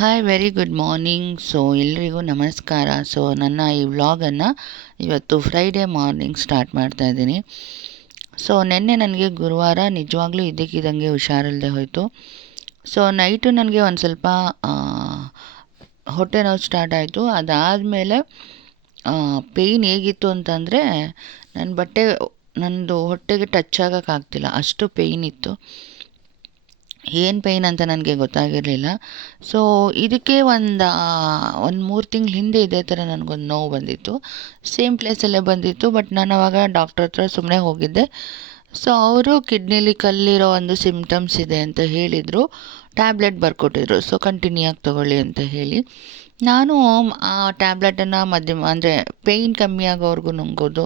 Hi very good morning so ಎಲ್ರಿಗೂ ನಮಸ್ಕಾರ. So ನನ್ನ ಈ ವ್ಲಾಗನ್ನು ಇವತ್ತು ಫ್ರೈಡೇ ಮಾರ್ನಿಂಗ್ ಸ್ಟಾರ್ಟ್ ಮಾಡ್ತಾ ಇದ್ದೀನಿ. ಸೊ ನಿನ್ನೆ ನನಗೆ ಗುರುವಾರ ನಿಜವಾಗ್ಲೂ ಇದ್ದಕ್ಕಿದ್ದಂಗೆ ಹುಷಾರಿಲ್ಲದೆ ಹೋಯಿತು. ಸೊ ನೈಟು ನನಗೆ ಒಂದು ಸ್ವಲ್ಪ ಹೊಟ್ಟೆ ನೋವು ಸ್ಟಾರ್ಟ್ ಆಯಿತು. ಅದಾದಮೇಲೆ ಪೇಯ್ನ್ ಹೇಗಿತ್ತು ಅಂತಂದರೆ ನನ್ನ ಬಟ್ಟೆ ನನ್ನದು ಹೊಟ್ಟೆಗೆ ಟಚ್ ಆಗೋಕ್ಕಾಗ್ತಿಲ್ಲ. ಅಷ್ಟು ಪೇಯ್ನ್ ಇತ್ತು. ಏನು ಪೇಯ್ನ್ ಅಂತ ನನಗೆ ಗೊತ್ತಾಗಿರಲಿಲ್ಲ. ಸೊ ಇದಕ್ಕೆ ಒಂದು ಒಂದು ಮೂರು ತಿಂಗಳ ಹಿಂದೆ ಇದೇ ಥರ ನನಗೊಂದು ನೋವು ಬಂದಿತ್ತು. ಸೇಮ್ ಪ್ಲೇಸಲ್ಲೇ ಬಂದಿತ್ತು ಬಟ್ ನಾನು ಅವಾಗ ಡಾಕ್ಟ್ರ್ ಹತ್ರ ಸುಮ್ಮನೆ ಹೋಗಿದ್ದೆ. ಸೊ ಅವರು ಕಿಡ್ನಿಲಿ ಕಲ್ಲಿರೋ ಒಂದು ಸಿಮ್ಟಮ್ಸ್ ಇದೆ ಅಂತ ಹೇಳಿದರು. ಟ್ಯಾಬ್ಲೆಟ್ ಬರ್ಕೊಟ್ಟಿದ್ರು. ಸೊ ಕಂಟಿನ್ಯೂ ಆಗಿ ತೊಗೊಳ್ಳಿ ಅಂತ ಹೇಳಿ. ನಾನು ಆ ಟ್ಯಾಬ್ಲೆಟನ್ನು ಮಧ್ಯಮ, ಅಂದರೆ ಪೇಯ್ನ್ ಕಮ್ಮಿ ಆಗೋವರೆಗೂ ನುಂಗೋದು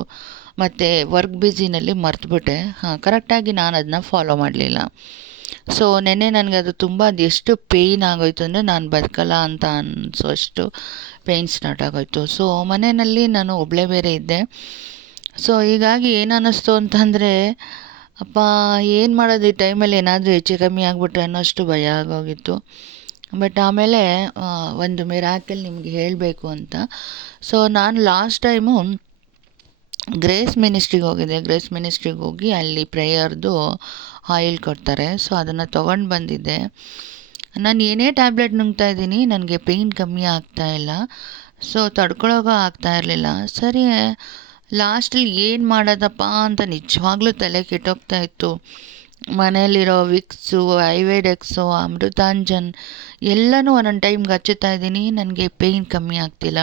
ಮತ್ತು ವರ್ಕ್ ಬ್ಯುಸಿನಲ್ಲಿ ಮರ್ತುಬಿಟ್ಟೆ. ಹಾಂ ಕರೆಕ್ಟಾಗಿ ನಾನು ಅದನ್ನ ಫಾಲೋ ಮಾಡಲಿಲ್ಲ. ಸೊ ನೆನ್ನೆ ನನಗೆ ಅದು ತುಂಬ ಅದೆಷ್ಟು ಪೇಯ್ನ್ ಆಗೋಯ್ತು ಅಂದರೆ ನಾನು ಬದುಕಲ್ಲ ಅಂತ ಅನಿಸೋಷ್ಟು ಪೇಯ್ನ್ ಸ್ಟಾರ್ಟ್ ಆಗೋಯ್ತು. ಸೊ ಮನೆಯಲ್ಲಿ ನಾನು ಒಬ್ಬಳೇ ಬೇರೆ ಇದ್ದೆ. ಸೊ ಹೀಗಾಗಿ ಏನು ಅನ್ನಿಸ್ತು ಅಂತಂದರೆ, ಅಪ್ಪ, ಏನು ಮಾಡೋದು ಈ ಟೈಮಲ್ಲಿ ಏನಾದರೂ ಹೆಚ್ಚು ಕಮ್ಮಿ ಆಗಿಬಿಟ್ರೆ ಅನ್ನೋಷ್ಟು ಭಯ ಆಗೋಗಿತ್ತು. ಬಟ್ ಆಮೇಲೆ ಒಂದು ಮಿರಾಕಲ್ ನಿಮಗೆ ಹೇಳಬೇಕು ಅಂತ. ಸೊ ನಾನು ಲಾಸ್ಟ್ ಟೈಮು ಗ್ರೇಸ್ ಮಿನಿಸ್ಟ್ರಿಗೆ ಹೋಗಿದ್ದೆ. ಗ್ರೇಸ್ ಮಿನಿಸ್ಟ್ರಿಗೆ ಹೋಗಿ ಅಲ್ಲಿ ಪ್ರೇಯರ್ದು ಆಯಿಲ್ ಕೊಡ್ತಾರೆ. ಸೊ ಅದನ್ನು ತೊಗೊಂಡು ಬಂದಿದ್ದೆ. ನಾನು ಏನೇ ಟ್ಯಾಬ್ಲೆಟ್ ನುಂಗ್ತಾ ಇದ್ದೀನಿ, ನನಗೆ ಪೇಯ್ನ್ ಕಮ್ಮಿ ಆಗ್ತಾ ಇಲ್ಲ. ಸೊ ತಡ್ಕೊಳ್ಳೋಕೆ ಆಗ್ತಾ ಇರಲಿಲ್ಲ. ಸರಿ ಲಾಸ್ಟಲ್ಲಿ ಏನು ಮಾಡೋದಪ್ಪ ಅಂತ ನಿಜವಾಗ್ಲೂ ತಲೆ ಕೆಟ್ಟೋಗ್ತಾ ಇತ್ತು. ಮನೆಯಲ್ಲಿರೋ ವಿಕ್ಸು ಐವೇಡೆಕ್ಸು ಅಮೃತಾಂಜನ್ ಎಲ್ಲನೂ ಒಂದೊಂದು ಟೈಮ್ಗೆ ಹಚ್ಚುತ್ತಾ ಇದ್ದೀನಿ. ನನಗೆ ಪೇಯ್ನ್ ಕಮ್ಮಿ ಆಗ್ತಿಲ್ಲ.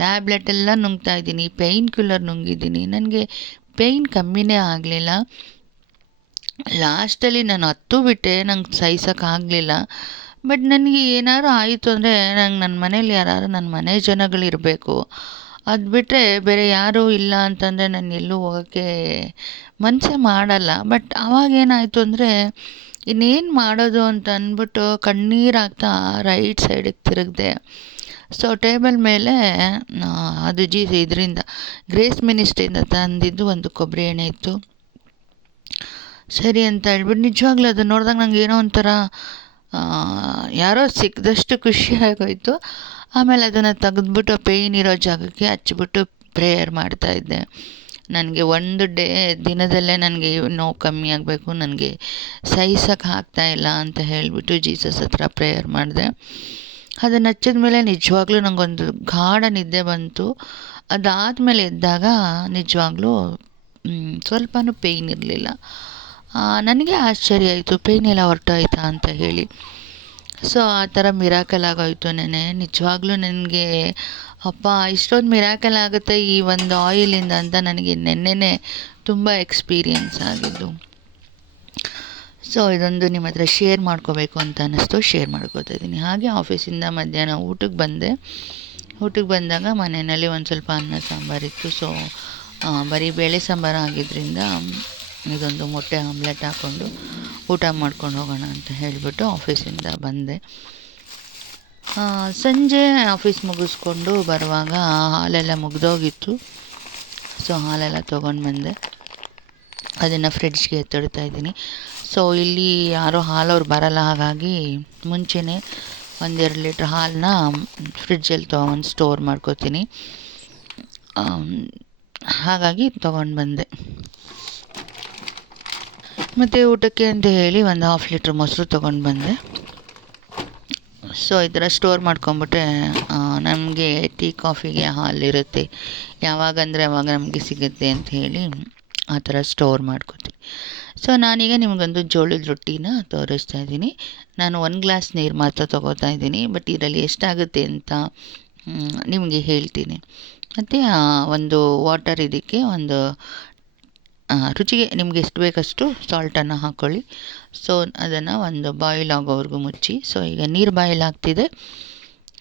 ಟ್ಯಾಬ್ಲೆಟ್ ಎಲ್ಲ ನುಂಗ್ತಾ ಇದ್ದೀನಿ ಪೇಯ್ನ್ ಕಿಲ್ಲರ್ ನುಂಗಿದ್ದೀನಿ. ನನಗೆ ಪೇಯ್ನ್ ಕಮ್ಮಿನೇ ಆಗಲಿಲ್ಲ. ಲಾಸ್ಟಲ್ಲಿ ನಾನು ಹತ್ತು ಬಿಟ್ಟೆ, ನಂಗೆ ಸಹಿಸೋಕ್ಕಾಗಲಿಲ್ಲ ಬಟ್ ನನಗೆ ಏನಾದ್ರು ಆಯಿತು ಅಂದರೆ ನಂಗೆ ನನ್ನ ಮನೇಲಿ ಯಾರು ನನ್ನ ಮನೆ ಜನಗಳಿರಬೇಕು ಅದು ಬಿಟ್ಟರೆ ಬೇರೆ ಯಾರೂ ಇಲ್ಲ ಅಂತಂದರೆ ನಾನು ಎಲ್ಲೂ ಹೋಗೋಕ್ಕೆ ಮನಸ್ಸೇ ಮಾಡಲ್ಲ. ಬಟ್ ಅವಾಗೇನಾಯಿತು ಅಂದರೆ ಇನ್ನೇನು ಮಾಡೋದು ಅಂತ ಅಂದ್ಬಿಟ್ಟು ಕಣ್ಣೀರಾಗ್ತಾ ರೈಟ್ ಸೈಡಿಗೆ ತಿರುಗಿದೆ. ಸೊ ಟೇಬಲ್ ಮೇಲೆ ಅದು ಜೀ ಇದರಿಂದ ಗ್ರೇಸ್ ಮಿನಿಸ್ಟ್ರಿಂದ ತಂದಿದ್ದು ಒಂದು ಕೊಬ್ಬರಿ ಎಣ್ಣೆ ಇತ್ತು. ಸರಿ ಅಂತ ಹೇಳ್ಬಿಟ್ಟು ನಿಜವಾಗ್ಲೂ ಅದು ನೋಡಿದಾಗ ನಂಗೆ ಏನೋ ಒಂಥರ ಯಾರೋ ಸಿಕ್ಕಿದಷ್ಟು ಖುಷಿ ಆಗೋಯ್ತು. ಆಮೇಲೆ ಅದನ್ನು ತೆಗೆದ್ಬಿಟ್ಟು ಪೇಯ್ನ್ ಇರೋ ಜಾಗಕ್ಕೆ ಹಚ್ಚಿಬಿಟ್ಟು ಪ್ರೇಯರ್ ಮಾಡ್ತಾಯಿದ್ದೆ ನನಗೆ ಒಂದು ಡೇ, ದಿನದಲ್ಲೇ ನನಗೆ ನೋವು ಕಮ್ಮಿ ಆಗಬೇಕು, ನನಗೆ ಸಹಿಸೋಕೆ ಇಲ್ಲ ಅಂತ ಹೇಳಿಬಿಟ್ಟು ಜೀಸಸ್ ಹತ್ರ ಪ್ರೇಯರ್ ಮಾಡಿದೆ. ಅದನ್ನು ಹಚ್ಚಿದ ಮೇಲೆ ನಿಜವಾಗ್ಲೂ ನನಗೊಂದು ಗಾಢ ನಿದ್ದೆ ಬಂತು. ಅದಾದಮೇಲೆ ಎದ್ದಾಗ ನಿಜವಾಗ್ಲೂ ಸ್ವಲ್ಪನೂ ಪೇಯ್ನ್ ಇರಲಿಲ್ಲ. ನನಗೆ ಆಶ್ಚರ್ಯ ಆಯಿತು ಪೇಯ್ನ್ ಎಲ್ಲ ಹೊರಟೋಯ್ತಾ ಅಂತ ಹೇಳಿ. ಸೊ ಆ ಥರ ಮಿರಾಕಲ್ ಆಗೋಯ್ತು ನೆನೆ. ನಿಜವಾಗ್ಲೂ ನನಗೆ, ಅಪ್ಪ, ಇಷ್ಟೊಂದು ಮಿರಾಕಲ್ ಆಗುತ್ತೆ ಈ ಒಂದು ಆಯಿಲಿಂದ ಅಂತ ನನಗೆ ನೆನ್ನೆನೇ ತುಂಬ ಎಕ್ಸ್ಪೀರಿಯನ್ಸ್ ಆಗಿದ್ದು. ಸೊ ಇದೊಂದು ನಿಮ್ಮ ಹತ್ರ ಶೇರ್ ಮಾಡ್ಕೋಬೇಕು ಅಂತ ಅನ್ನಿಸ್ತು. ಶೇರ್ ಮಾಡ್ಕೋತಾ ಇದ್ದೀನಿ. ಹಾಗೆ ಆಫೀಸಿಂದ ಮಧ್ಯಾಹ್ನ ಊಟಕ್ಕೆ ಬಂದೆ. ಊಟಕ್ಕೆ ಬಂದಾಗ ಮನೆಯಲ್ಲಿ ಒಂದು ಸ್ವಲ್ಪ ಅನ್ನ ಸಾಂಬಾರಿತ್ತು ಸೊ ಬರೀ ಬೇಳೆ ಸಾಂಬಾರು ಆಗಿದ್ದರಿಂದ ಇದೊಂದು ಮೊಟ್ಟೆ ಆಮ್ಲೆಟ್ ಹಾಕ್ಕೊಂಡು ಊಟ ಮಾಡ್ಕೊಂಡು ಹೋಗೋಣ ಅಂತ ಹೇಳಿಬಿಟ್ಟು ಆಫೀಸಿಂದ ಬಂದೆ. ಸಂಜೆ ಆಫೀಸ್ ಮುಗಿಸ್ಕೊಂಡು ಬರುವಾಗ ಹಾಲೆಲ್ಲ ಮುಗ್ದೋಗಿತ್ತು. ಸೊ ಹಾಲೆಲ್ಲ ತೊಗೊಂಡು ಬಂದೆ. ಅದನ್ನು ಫ್ರಿಡ್ಜ್ಗೆ ಎತ್ತಿಡ್ತಾ ಇದ್ದೀನಿ. ಸೊ ಇಲ್ಲಿ ಯಾರೋ ಅವ್ರು ಬರಲ್ಲ, ಹಾಗಾಗಿ ಮುಂಚೆನೇ ಒಂದೆರಡು ಲೀಟ್ರ್ ಹಾಲನ್ನ ಫ್ರಿಡ್ಜಲ್ಲಿ ತೊಗೊಂಡು ಸ್ಟೋರ್ ಮಾಡ್ಕೋತೀನಿ. ಹಾಗಾಗಿ ತೊಗೊಂಡು ಬಂದೆ. ಮತ್ತು ಊಟಕ್ಕೆ ಅಂತ ಹೇಳಿ ಒಂದು ಹಾಫ್ ಲೀಟ್ರ್ ಮೊಸರು ತೊಗೊಂಡು ಬಂದೆ. ಸೊ ಈ ಥರ ಸ್ಟೋರ್ ಮಾಡ್ಕೊಂಬಿಟ್ರೆ ನಮಗೆ ಟೀ, ಕಾಫಿಗೆ ಹಾಲಿರುತ್ತೆ ಯಾವಾಗಂದರೆ ಅವಾಗ ನಮಗೆ ಸಿಗುತ್ತೆ ಅಂತ ಹೇಳಿ ಆ ಥರ ಸ್ಟೋರ್ ಮಾಡ್ಕೊತೀನಿ. ಸೊ ನಾನೀಗ ನಿಮಗೊಂದು ಜೋಳದ ರೊಟ್ಟಿನ ತೋರಿಸ್ತಾ ಇದ್ದೀನಿ. ನಾನು ಒಂದು ಗ್ಲಾಸ್ ನೀರು ಮಾತ್ರ ತೊಗೋತಾ ಇದ್ದೀನಿ ಬಟ್ ಇದರಲ್ಲಿ ಎಷ್ಟಾಗುತ್ತೆ ಅಂತ ನಿಮಗೆ ಹೇಳ್ತೀನಿ. ಮತ್ತು ಒಂದು ವಾಟರ್ ಇದಕ್ಕೆ ಒಂದು ರುಚಿಗೆ ನಿಮಗೆ ಎಷ್ಟು ಬೇಕಷ್ಟು ಸಾಲ್ಟನ್ನು ಹಾಕ್ಕೊಳ್ಳಿ ಸೊ ಅದನ್ನು ಒಂದು ಬಾಯ್ಲ್ ಆಗೋವರೆಗೂ ಮುಚ್ಚಿ ಸೊ ಈಗ ನೀರು ಬಾಯ್ಲ್ ಆಗ್ತಿದೆ.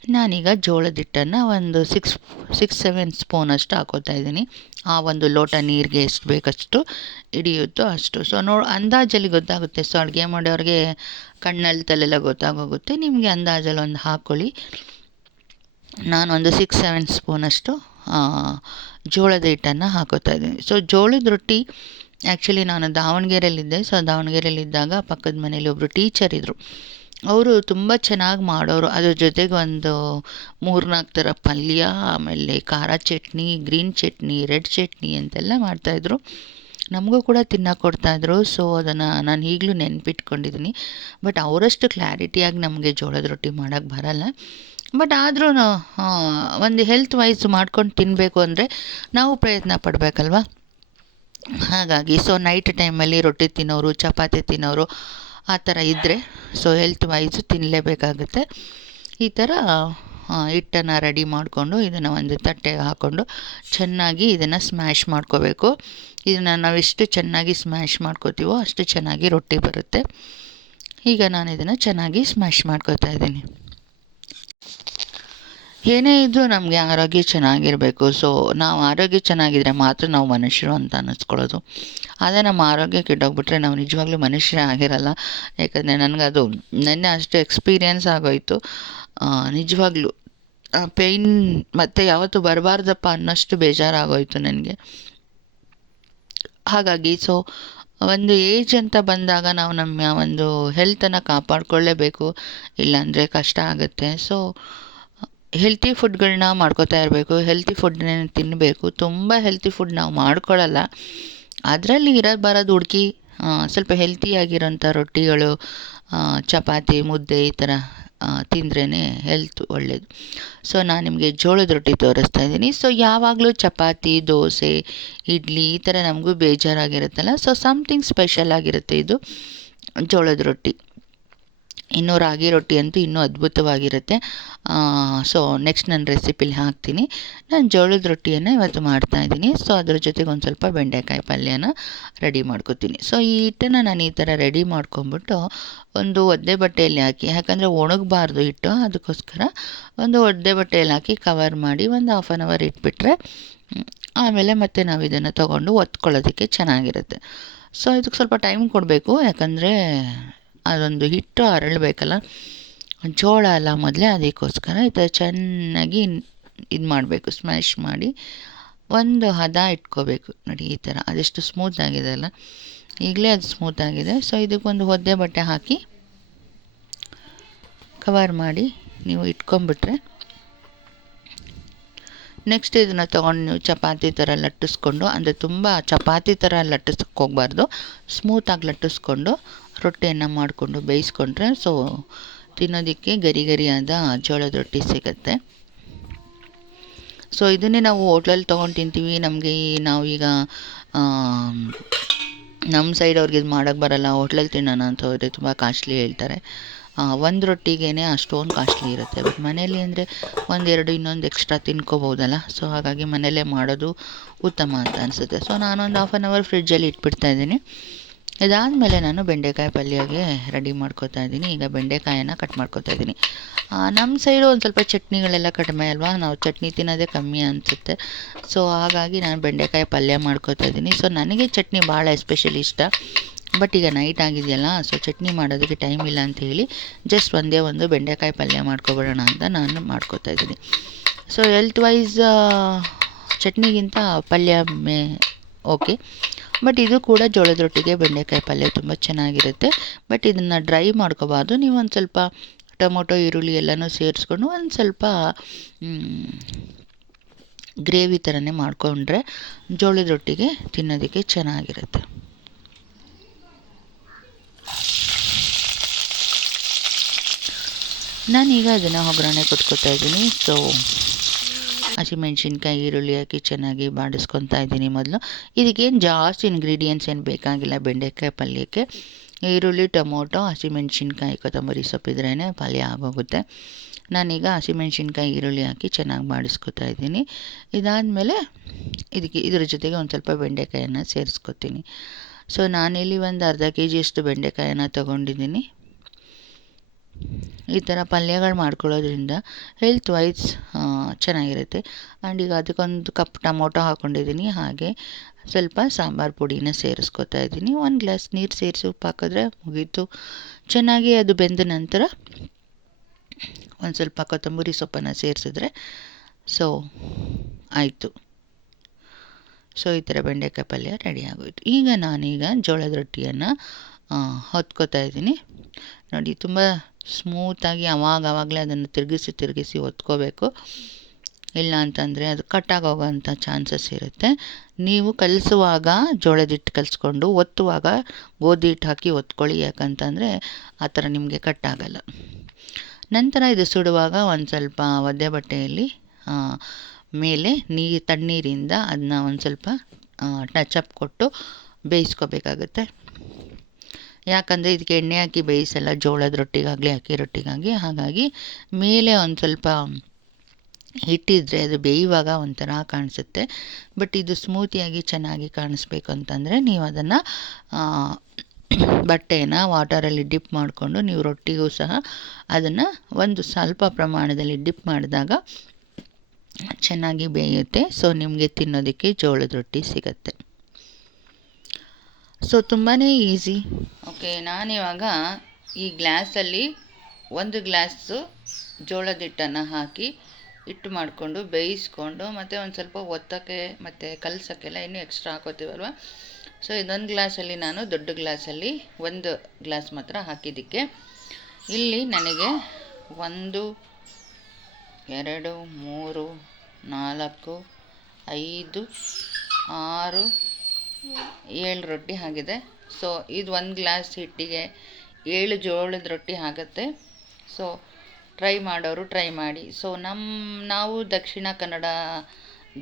ನಾನೀಗ ಜೋಳದ ಹಿಟ್ಟನ್ನು ಒಂದು ಸಿಕ್ಸ್ ಸಿಕ್ಸ್ ಸೆವೆನ್ ಸ್ಪೂನಷ್ಟು ಹಾಕೋತಾ ಇದ್ದೀನಿ. ಆ ಒಂದು ಲೋಟ ನೀರಿಗೆ ಎಷ್ಟು ಬೇಕಷ್ಟು ಹಿಡಿಯುತ್ತೋ ಅಷ್ಟು. ಸೊ ನೋ, ಅಂದಾಜಲ್ಲಿ ಗೊತ್ತಾಗುತ್ತೆ. ಸೊ ಅಡುಗೆ ಮಾಡೋರಿಗೆ ಕಣ್ಣಲ್ಲಿ ತಲೆಲ್ಲ ಗೊತ್ತಾಗೋಗುತ್ತೆ. ನಿಮಗೆ ಅಂದಾಜಲ್ಲಿ ಒಂದು ಹಾಕ್ಕೊಳ್ಳಿ ನಾನೊಂದು ಸಿಕ್ಸ್ ಸೆವೆನ್ ಸ್ಪೂನಷ್ಟು ಅಷ್ಟು ಜೋಳದ ಹಿಟ್ಟನ್ನು ಹಾಕೋತಾ ಇದ್ದೀನಿ. ಸೊ ಜೋಳದ ರೊಟ್ಟಿ ಆ್ಯಕ್ಚುಲಿ ನಾನು ದಾವಣಗೆರೆಯಲ್ಲಿದ್ದೆ. ಸೊ ದಾವಣಗೆರೆಯಲ್ಲಿದ್ದಾಗ ಪಕ್ಕದ ಮನೇಲಿ ಒಬ್ಬರು ಟೀಚರ್ ಇದ್ದರು ಅವರು ತುಂಬ ಚೆನ್ನಾಗಿ ಮಾಡೋರು. ಅದ್ರ ಜೊತೆಗೆ ಒಂದು ಮೂರು ನಾಲ್ಕು ಥರ ಪಲ್ಯ, ಆಮೇಲೆ ಖಾರ ಚಟ್ನಿ, ಗ್ರೀನ್ ಚಟ್ನಿ, ರೆಡ್ ಚಟ್ನಿ ಅಂತೆಲ್ಲ ಮಾಡ್ತಾಯಿದ್ರು ನಮಗೂ ಕೂಡ ತಿನ್ನೋಕೆ ಕೊಡ್ತಾಯಿದ್ರು ಸೊ, ಅದನ್ನು ನಾನು ಈಗಲೂ ನೆನಪಿಟ್ಕೊಂಡಿದ್ದೀನಿ ಬಟ್ ಅವರಷ್ಟು ಕ್ಲಾರಿಟಿಯಾಗಿ ನಮಗೆ ಜೋಳದ ರೊಟ್ಟಿ ಮಾಡೋಕ್ಕೆ ಬರಲ್ಲ. ಬಟ್ ಆದ್ರೂ ಒಂದು ಹೆಲ್ತ್ ವೈಸ್ ಮಾಡ್ಕೊಂಡು ತಿನ್ನಬೇಕು ಅಂದರೆ ನಾವು ಪ್ರಯತ್ನ ಪಡಬೇಕಲ್ವ? ಹಾಗಾಗಿ, ಸೊ, ನೈಟ್ ಟೈಮಲ್ಲಿ ರೊಟ್ಟಿ ತಿನ್ನೋರು, ಚಪಾತಿ ತಿನ್ನೋರು ಆ ಥರ ಇದ್ದರೆ ಸೊ ಹೆಲ್ತ್ ವೈಸು ತಿನ್ನಲೇಬೇಕಾಗುತ್ತೆ ಈ ಥರ ಹಿಟ್ಟನ್ನು ರೆಡಿ ಮಾಡಿಕೊಂಡು, ಇದನ್ನು ಒಂದು ತಟ್ಟೆಗೆ ಹಾಕ್ಕೊಂಡು ಚೆನ್ನಾಗಿ ಇದನ್ನು ಸ್ಮ್ಯಾಶ್ ಮಾಡ್ಕೋಬೇಕು. ಇದನ್ನು ನಾವು ಎಷ್ಟು ಚೆನ್ನಾಗಿ ಸ್ಮ್ಯಾಶ್ ಮಾಡ್ಕೋತೀವೋ ಅಷ್ಟು ಚೆನ್ನಾಗಿ ರೊಟ್ಟಿ ಬರುತ್ತೆ. ಈಗ ನಾನು ಇದನ್ನು ಚೆನ್ನಾಗಿ ಸ್ಮ್ಯಾಶ್ ಮಾಡ್ಕೋತಾ ಇದ್ದೀನಿ. ಏನೇ ಇದ್ದರೂ ನಮಗೆ ಆರೋಗ್ಯ ಚೆನ್ನಾಗಿರಬೇಕು. ಸೊ ನಾವು ಆರೋಗ್ಯ ಚೆನ್ನಾಗಿದ್ರೆ ಮಾತ್ರ ನಾವು ಮನುಷ್ಯರು ಅಂತ ಅನ್ನಿಸ್ಕೊಳ್ಳೋದು ಅದೇ ನಮ್ಮ ಆರೋಗ್ಯ ಕೆಟ್ಟೋಗ್ಬಿಟ್ರೆ ನಾವು ನಿಜವಾಗ್ಲೂ ಮನುಷ್ಯರೇ ಆಗಿರಲ್ಲ. ಯಾಕಂದರೆ ನನಗದು ನೆನ್ನೆ ಅಷ್ಟು ಎಕ್ಸ್ಪೀರಿಯೆನ್ಸ್ ಆಗೋಯಿತು. ನಿಜವಾಗ್ಲೂ ಪೇಯ್ನ್ ಮತ್ತೆ ಯಾವತ್ತೂ ಬರಬಾರ್ದಪ್ಪ ಅನ್ನೋಷ್ಟು ಬೇಜಾರಾಗೋಯಿತು ನನಗೆ. ಹಾಗಾಗಿ ಸೊ ಒಂದು ಏಜ್ ಅಂತ ಬಂದಾಗ ನಾವು ನಮ್ಮ ಒಂದು ಹೆಲ್ತನ್ನು ಕಾಪಾಡ್ಕೊಳ್ಳೇಬೇಕು. ಇಲ್ಲಾಂದರೆ ಕಷ್ಟ ಆಗುತ್ತೆ. ಸೊ ಹೆಲ್ತಿ ಫುಡ್ಗಳನ್ನ ಮಾಡ್ಕೋತಾ ಇರಬೇಕು ಹೆಲ್ತಿ ಫುಡ್ನೇ ತಿನ್ನಬೇಕು ತುಂಬ ಹೆಲ್ತಿ ಫುಡ್ ನಾವು ಮಾಡ್ಕೊಳ್ಳಲ್ಲ ಅದರಲ್ಲಿ ಇರೋದು ಬರೋದು ಹುಡುಕಿ ಸ್ವಲ್ಪ ಹೆಲ್ತಿಯಾಗಿರೋಂಥ ರೊಟ್ಟಿಗಳು ಚಪಾತಿ, ಮುದ್ದೆ ಈ ಥರ ತಿಂದ್ರೇ ಹೆಲ್ತ್ ಒಳ್ಳೆಯದು ಸೊ ನಾನು ನಿಮಗೆ ಜೋಳದ ರೊಟ್ಟಿ ತೋರಿಸ್ತಾ ಇದ್ದೀನಿ. ಸೊ ಯಾವಾಗಲೂ ಚಪಾತಿ, ದೋಸೆ, ಇಡ್ಲಿ ಈ ಥರ ನಮಗೂ ಬೇಜಾರಾಗಿರುತ್ತಲ್ಲ. ಸೊ ಸಮಥಿಂಗ್ ಸ್ಪೆಷಲ್ ಆಗಿರುತ್ತೆ ಇದು ಜೋಳದ ರೊಟ್ಟಿ. ಇನ್ನು ರಾಗಿ ರೊಟ್ಟಿ ಅಂತೂ ಇನ್ನೂ ಅದ್ಭುತವಾಗಿರುತ್ತೆ. ಸೊ ನೆಕ್ಸ್ಟ್ ನಾನು ರೆಸಿಪಿಲಿ ಹಾಕ್ತೀನಿ. ನಾನು ಜೋಳದ ರೊಟ್ಟಿಯನ್ನು ಇವತ್ತು ಮಾಡ್ತಾಯಿದ್ದೀನಿ ಸೊ ಅದ್ರ ಜೊತೆಗೆ ಒಂದು ಸ್ವಲ್ಪ ಬೆಂಡೆಕಾಯಿ ಪಲ್ಯನ ರೆಡಿ ಮಾಡ್ಕೊತೀನಿ. ಸೊ ಈ ಹಿಟ್ಟನ್ನು ನಾನು ಈ ಥರ ರೆಡಿ ಮಾಡ್ಕೊಂಬಿಟ್ಟು ಒಂದು ಒದ್ದೆ ಬಟ್ಟೆಯಲ್ಲಿ ಹಾಕಿ, ಯಾಕಂದರೆ ಒಣಗಬಾರ್ದು ಹಿಟ್ಟು, ಅದಕ್ಕೋಸ್ಕರ ಒಂದು ಒದ್ದೆ ಬಟ್ಟೆಯಲ್ಲಿ ಹಾಕಿ ಕವರ್ ಮಾಡಿ ಒಂದು ಹಾಫ್ ಆನ್ ಅವರ್ ಇಟ್ಬಿಟ್ರೆ ಆಮೇಲೆ ಮತ್ತೆ ನಾವು ಇದನ್ನು ತೊಗೊಂಡು ಒತ್ಕೊಳ್ಳೋದಕ್ಕೆ ಚೆನ್ನಾಗಿರುತ್ತೆ. ಸೊ ಇದಕ್ಕೆ ಸ್ವಲ್ಪ ಟೈಮ್ ಕೊಡಬೇಕು. ಯಾಕಂದರೆ ಅದೊಂದು ಹಿಟ್ಟು ಅರಳಬೇಕಲ್ಲ? ಜೋಳ ಅಲ್ಲ ಮೊದಲೇ ಅದಕ್ಕೋಸ್ಕರ ಈ ಥರ ಚೆನ್ನಾಗಿ ಇದು ಮಾಡಬೇಕು ಸ್ಮ್ಯಾಶ್ ಮಾಡಿ ಒಂದು ಹದ ಇಟ್ಕೋಬೇಕು. ನೋಡಿ ಈ ಥರ, ಅದೆಷ್ಟು ಸ್ಮೂತ್ ಆಗಿದೆ ಅಲ್ಲ? ಈಗಲೇ ಅದು ಸ್ಮೂತ್ ಆಗಿದೆ. ಸೊ ಇದಕ್ಕೊಂದು ಒದ್ದೆ ಬಟ್ಟೆ ಹಾಕಿ ಕವರ್ ಮಾಡಿ ನೀವು ಇಟ್ಕೊಂಬಿಟ್ರೆ ನೆಕ್ಸ್ಟ್ ಇದನ್ನು ತೊಗೊಂಡು ನೀವು ಚಪಾತಿ ಥರ ಲಟ್ಟಿಸ್ಕೊಂಡು, ಅಂದರೆ ತುಂಬ ಚಪಾತಿ ಥರ ಲಟ್ಟಿಸ್ಕೋಗ್ಬಾರ್ದು ಸ್ಮೂತಾಗಿ ಲಟ್ಟಿಸ್ಕೊಂಡು ರೊಟ್ಟಿಯನ್ನು ಮಾಡಿಕೊಂಡು ಬೇಯಿಸ್ಕೊಂಡ್ರೆ ಸೊ ತಿನ್ನೋದಕ್ಕೆ ಗರಿ ಗರಿಯಾದ ಜೋಳದ ರೊಟ್ಟಿ ಸಿಗುತ್ತೆ. ಸೊ ಇದನ್ನೇ ನಾವು ಹೋಟ್ಲಲ್ಲಿ ತೊಗೊಂಡು ತಿಂತೀವಿ. ನಮಗೆ ನಾವೀಗ ನಮ್ಮ ಸೈಡ್ ಅವ್ರಿಗೆ ಇದು ಮಾಡೋಕ್ಕೆ ಬರಲ್ಲ. ಹೋಟ್ಲಲ್ಲಿ ತಿನ್ನೋಣ ಅಂತ ಹೋದರೆ ತುಂಬ ಕಾಸ್ಟ್ಲಿ ಹೇಳ್ತಾರೆ. ಒಂದು ರೊಟ್ಟಿಗೇ ಅಷ್ಟೊಂದು ಕಾಸ್ಟ್ಲಿ ಇರುತ್ತೆ. ಬಟ್ ಮನೇಲಿ ಅಂದರೆ ಒಂದೆರಡು ಇನ್ನೊಂದು ಎಕ್ಸ್ಟ್ರಾ ತಿನ್ಕೋಬೋದಲ್ಲ ಸೊ ಹಾಗಾಗಿ ಮನೇಲೇ ಮಾಡೋದು ಉತ್ತಮ ಅಂತ ಅನಿಸುತ್ತೆ. ಸೊ ನಾನೊಂದು ಹಾಫ್ ಆನ್ ಅವರ್ ಫ್ರಿಡ್ಜಲ್ಲಿ ಇಟ್ಬಿಡ್ತಾ ಇದ್ದೀನಿ. ಇದಾದಮೇಲೆ ನಾನು ಬೆಂಡೆಕಾಯಿ ಪಲ್ಯಗೆ ರೆಡಿ ಮಾಡ್ಕೋತಾ ಇದ್ದೀನಿ. ಈಗ ಬೆಂಡೆಕಾಯನ್ನು ಕಟ್ ಮಾಡ್ಕೋತಾ ಇದ್ದೀನಿ. ನಮ್ಮ ಸೈಡು ಒಂದು ಸ್ವಲ್ಪ ಚಟ್ನಿಗಳೆಲ್ಲ ಕಡಿಮೆ ಅಲ್ವಾ? ನಾವು ಚಟ್ನಿ ತಿನ್ನೋದೇ ಕಮ್ಮಿ ಅನಿಸುತ್ತೆ. ಸೊ ಹಾಗಾಗಿ ನಾನು ಬೆಂಡೆಕಾಯಿ ಪಲ್ಯ ಮಾಡ್ಕೋತಾ ಇದ್ದೀನಿ. ಸೊ ನನಗೆ ಚಟ್ನಿ ಭಾಳ ಎಸ್ಪೆಷಲಿ ಇಷ್ಟ. ಬಟ್ ಈಗ ನೈಟ್ ಆಗಿದೆಯಲ್ಲ ಸೊ ಚಟ್ನಿ ಮಾಡೋದಕ್ಕೆ ಟೈಮ್ ಇಲ್ಲ ಅಂತ ಹೇಳಿ ಜಸ್ಟ್ ಒಂದೇ ಒಂದು ಬೆಂಡೆಕಾಯಿ ಪಲ್ಯ ಮಾಡ್ಕೊಬಿಡೋಣ ಅಂತ ನಾನು ಮಾಡ್ಕೋತಾ ಇದ್ದೀನಿ. ಸೊ ಹೆಲ್ತ್ ವೈಸ್ ಚಟ್ನಿಗಿಂತ ಪಲ್ಯ ಮೇ ಓಕೆ ಬಟ್ ಇದು ಕೂಡ ಜೋಳದ ರೊಟ್ಟಿಗೆ ಬೆಂಡೆಕಾಯಿ ಪಲ್ಯ ತುಂಬ ಚೆನ್ನಾಗಿರುತ್ತೆ. ಬಟ್ ಇದನ್ನು ಡ್ರೈ ಮಾಡ್ಕೋಬಾರ್ದು. ನೀವು ಒಂದು ಸ್ವಲ್ಪ ಟೊಮೊಟೊ, ಈರುಳ್ಳಿ ಎಲ್ಲನೂ ಸೇರಿಸ್ಕೊಂಡು ಒಂದು ಸ್ವಲ್ಪ ಗ್ರೇವಿ ಥರನೇ ಮಾಡಿಕೊಂಡ್ರೆ ಜೋಳದ ರೊಟ್ಟಿಗೆ ತಿನ್ನೋದಕ್ಕೆ ಚೆನ್ನಾಗಿರುತ್ತೆ. ನಾನೀಗ ಅದನ್ನು ಒಗ್ಗರಣೆ ಕೊಟ್ಕೋತಾ ಇದ್ದೀನಿ. ಸೊ ಹಸಿಮೆಣ್ಸಿನ್ಕಾಯಿ ಈರುಳ್ಳಿ ಹಾಕಿ ಚೆನ್ನಾಗಿ ಬಾಡಿಸ್ಕೊತಾ ಇದ್ದೀನಿ ಮೊದಲು. ಇದಕ್ಕೇನು ಜಾಸ್ತಿ ಇಂಗ್ರೀಡಿಯೆಂಟ್ಸ್ ಏನು ಬೇಕಾಗಿಲ್ಲ ಬೆಂಡೆಕಾಯಿ ಪಲ್ಯಕ್ಕೆ. ಈರುಳ್ಳಿ, ಟೊಮೊಟೊ ಹಸಿಮೆಣ್ಸಿನ್ಕಾಯಿ ಕೊತ್ತಂಬರಿ ಸೊಪ್ಪಿದ್ರೇ ಪಲ್ಯ ಆಗೋಗುತ್ತೆ. ನಾನೀಗ ಹಸಿಮೆಣ್ಸಿನ್ಕಾಯಿ ಈರುಳ್ಳಿ ಹಾಕಿ ಚೆನ್ನಾಗಿ ಬಾಡಿಸ್ಕೊತಾ ಇದ್ದೀನಿ. ಇದಾದಮೇಲೆ ಇದಕ್ಕೆ ಇದರ ಜೊತೆಗೆ ಒಂದು ಸ್ವಲ್ಪ ಬೆಂಡೆಕಾಯನ್ನು ಸೇರಿಸ್ಕೊತೀನಿ. ಸೊ ನಾನಿಲ್ಲಿ ಒಂದು ಅರ್ಧ ಕೆ ಜಿಯಷ್ಟು ಬೆಂಡೆಕಾಯನ್ನು ತೊಗೊಂಡಿದ್ದೀನಿ. ಈ ಥರ ಪಲ್ಯಗಳು ಮಾಡ್ಕೊಳ್ಳೋದ್ರಿಂದ ಹೆಲ್ತ್ ವೈಸ್ ಚೆನ್ನಾಗಿರುತ್ತೆ. ಆ್ಯಂಡ್ ಈಗ ಅದಕ್ಕೊಂದು ಕಪ್ ಟೊಮೊಟೊ ಹಾಕ್ಕೊಂಡಿದ್ದೀನಿ ಹಾಗೆ ಸ್ವಲ್ಪ ಸಾಂಬಾರು ಪುಡಿನ ಸೇರಿಸ್ಕೊತಾ ಇದ್ದೀನಿ. ಒಂದು ಗ್ಲಾಸ್ ನೀರು ಸೇರಿಸಿ ಉಪ್ಪು ಹಾಕಿದ್ರೆ ಮುಗೀತು. ಚೆನ್ನಾಗಿ ಅದು ಬೆಂದ ನಂತರ ಒಂದು ಸ್ವಲ್ಪ ಕೊತ್ತಂಬರಿ ಸೊಪ್ಪನ್ನು ಸೇರಿಸಿದ್ರೆ ಸೊ ಆಯಿತು. ಸೊ ಈ ಥರ ಬೆಂಡೆಕಾಯಿ ಪಲ್ಯ ರೆಡಿ ಆಗೋಯಿತು. ಈಗ ನಾನೀಗ ಜೋಳದ ರೊಟ್ಟಿಯನ್ನು ಹೊತ್ಕೋತಾ ಇದ್ದೀನಿ. ನೋಡಿ, ತುಂಬ ಸ್ಮೂತಾಗಿ ಅವಾಗವಾಗಲೇ ಅದನ್ನು ತಿರುಗಿಸಿ ತಿರುಗಿಸಿ ಒತ್ಕೋಬೇಕು. ಇಲ್ಲ ಅಂತಂದರೆ ಅದು ಕಟ್ಟಾಗೋಗೋಂಥ ಚಾನ್ಸಸ್ ಇರುತ್ತೆ. ನೀವು ಕಲಿಸುವಾಗ ಜೋಳದಿಟ್ಟು ಕಲಿಸ್ಕೊಂಡು, ಒತ್ತುವಾಗ ಗೋಧಿ ಹಿಟ್ಟು ಹಾಕಿ ಒತ್ಕೊಳ್ಳಿ. ಯಾಕಂತಂದರೆ ಆ ಥರ ನಿಮಗೆ ಕಟ್ಟಾಗಲ್ಲ ನಂತರ ಇದು ಸುಡುವಾಗ ಒಂದು ಸ್ವಲ್ಪ ಒದ್ದೆ ಬಟ್ಟೆಯಲ್ಲಿ ಮೇಲೆ ನೀರು ತಣ್ಣೀರಿಂದ ಅದನ್ನ ಒಂದು ಸ್ವಲ್ಪ ಟಚ್ ಅಪ್ ಕೊಟ್ಟು ಬೇಯಿಸ್ಕೋಬೇಕಾಗುತ್ತೆ. ಯಾಕಂದರೆ ಇದಕ್ಕೆ ಎಣ್ಣೆ ಹಾಕಿ ಬೇಯಿಸಲ್ಲ, ಜೋಳದ ರೊಟ್ಟಿಗಾಗಲಿ, ಅಕ್ಕಿ ರೊಟ್ಟಿಗಾಗಿ ಹಾಗಾಗಿ ಮೇಲೆ ಒಂದು ಸ್ವಲ್ಪ ಹಿಟ್ಟಿದ್ರೆ ಅದು ಬೇಯುವಾಗ ಒಂಥರ ಕಾಣಿಸುತ್ತೆ. ಬಟ್ ಇದು ಸ್ಮೂತಿಯಾಗಿ ಚೆನ್ನಾಗಿ ಕಾಣಿಸ್ಬೇಕು ಅಂತಂದರೆ ನೀವು ಅದನ್ನು ಬಟ್ಟೆನ ವಾಟರಲ್ಲಿ ಡಿಪ್ ಮಾಡಿಕೊಂಡು ನೀವು ರೊಟ್ಟಿಗೂ ಸಹ ಅದನ್ನು ಒಂದು ಸ್ವಲ್ಪ ಪ್ರಮಾಣದಲ್ಲಿ ಡಿಪ್ ಮಾಡಿದಾಗ ಚೆನ್ನಾಗಿ ಬೇಯುತ್ತೆ. ಸೊ ನಿಮಗೆ ತಿನ್ನೋದಕ್ಕೆ ಜೋಳದ ರೊಟ್ಟಿ ಸಿಗತ್ತೆ. ಸೊ ತುಂಬಾ ಈಸಿ ಓಕೆ ನಾನಿವಾಗ ಈ ಗ್ಲಾಸಲ್ಲಿ ಒಂದು ಗ್ಲಾಸು ಜೋಳದ ಹಿಟ್ಟನ್ನು ಹಾಕಿ ಹಿಟ್ಟು ಮಾಡಿಕೊಂಡು ಬೇಯಿಸ್ಕೊಂಡು ಮತ್ತು ಒಂದು ಸ್ವಲ್ಪ ಒತ್ತಕ್ಕೆ ಮತ್ತು ಕಲಸೋಕ್ಕೆಲ್ಲ ಇನ್ನೂ ಎಕ್ಸ್ಟ್ರಾ ಹಾಕೋತೀವಲ್ವ? ಸೊ, ಇದೊಂದು ಗ್ಲಾಸಲ್ಲಿ ನಾನು ದೊಡ್ಡ ಗ್ಲಾಸಲ್ಲಿ ಒಂದು ಗ್ಲಾಸ್ ಮಾತ್ರ ಹಾಕಿದ್ದಕ್ಕೆ. ಇಲ್ಲಿ ನನಗೆ ಒಂದು, ಎರಡು, ಮೂರು, ನಾಲ್ಕು, ಐದು, ಆರು, ಏಳು ರೊಟ್ಟಿ ಆಗಿದೆ ಸೊ ಇದು ಒಂದು ಗ್ಲಾಸ್ ಹಿಟ್ಟಿಗೆ ಏಳು ಜೋಳದ ರೊಟ್ಟಿ ಆಗುತ್ತೆ. ಸೊ ಟ್ರೈ ಮಾಡೋರು ಟ್ರೈ ಮಾಡಿ. ಸೊ ನಮ್ಮ ನಾವು ದಕ್ಷಿಣ ಕನ್ನಡ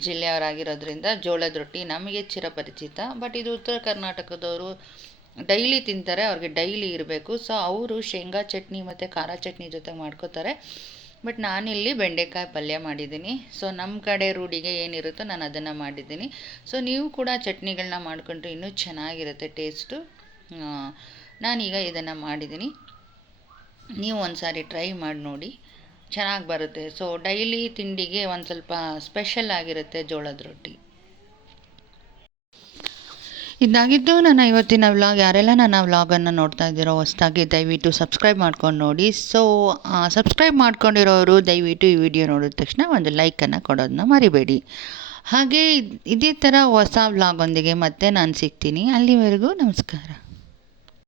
ಜಿಲ್ಲೆಯವರಾಗಿರೋದ್ರಿಂದ ಜೋಳದ ರೊಟ್ಟಿ ನಮಗೆ ಚಿರಪರಿಚಿತ. ಬಟ್ ಇದು ಉತ್ತರ ಕರ್ನಾಟಕದವರು ಡೈಲಿ ತಿಂತಾರೆ, ಅವ್ರಿಗೆ ಡೈಲಿ ಇರಬೇಕು. ಸೊ ಅವರು ಶೇಂಗಾ ಚಟ್ನಿ ಮತ್ತು ಖಾರ ಚಟ್ನಿ ಜೊತೆ ಮಾಡ್ಕೋತಾರೆ. ಬಟ್ ನಾನಿಲ್ಲಿ ಬೆಂಡೆಕಾಯಿ ಪಲ್ಯ ಮಾಡಿದ್ದೀನಿ. ಸೊ ನಮ್ಮ ಕಡೆ ರೂಢಿಗೆ ಏನಿರುತ್ತೋ ನಾನು ಅದನ್ನು ಮಾಡಿದ್ದೀನಿ. ಸೊ ನೀವು ಕೂಡ ಚಟ್ನಿಗಳನ್ನ ಮಾಡಿಕೊಂಡ್ರೆ ಇನ್ನೂ ಚೆನ್ನಾಗಿರುತ್ತೆ ಟೇಸ್ಟು ನಾನೀಗ ಇದನ್ನು ಮಾಡಿದ್ದೀನಿ. ನೀವು ಒಂದು ಸಾರಿ ಟ್ರೈ ಮಾಡಿ ನೋಡಿ. ಚೆನ್ನಾಗಿ ಬರುತ್ತೆ. ಸೊ ಡೈಲಿ ತಿಂಡಿಗೆ ಒಂದು ಸ್ವಲ್ಪ ಸ್ಪೆಷಲ್ ಆಗಿರುತ್ತೆ ಜೋಳದ ರೊಟ್ಟಿ. ಇದಾಗಿದ್ದು ನನ್ನ ಇವತ್ತಿನ ವ್ಲಾಗ್, ಯಾರೆಲ್ಲ ನನ್ನ ವ್ಲಾಗನ್ನು ನೋಡ್ತಾ ಇದ್ದೀರೋ ಹೊಸ್ದಾಗಿ ದಯವಿಟ್ಟು ಸಬ್ಸ್ಕ್ರೈಬ್ ಮಾಡ್ಕೊಂಡು ನೋಡಿ. ಸೊ ಸಬ್ಸ್ಕ್ರೈಬ್ ಮಾಡ್ಕೊಂಡಿರೋರು ದಯವಿಟ್ಟು ಈ ವಿಡಿಯೋ ನೋಡಿದ ತಕ್ಷಣ ಒಂದು ಲೈಕನ್ನು ಕೊಡೋದನ್ನ ಮರಿಬೇಡಿ. ಹಾಗೆ ಇದೇ ಥರ ಹೊಸ ವ್ಲಾಗೊಂದಿಗೆ ಮತ್ತೆ ನಾನು ಸಿಗ್ತೀನಿ. ಅಲ್ಲಿವರೆಗೂ ನಮಸ್ಕಾರ.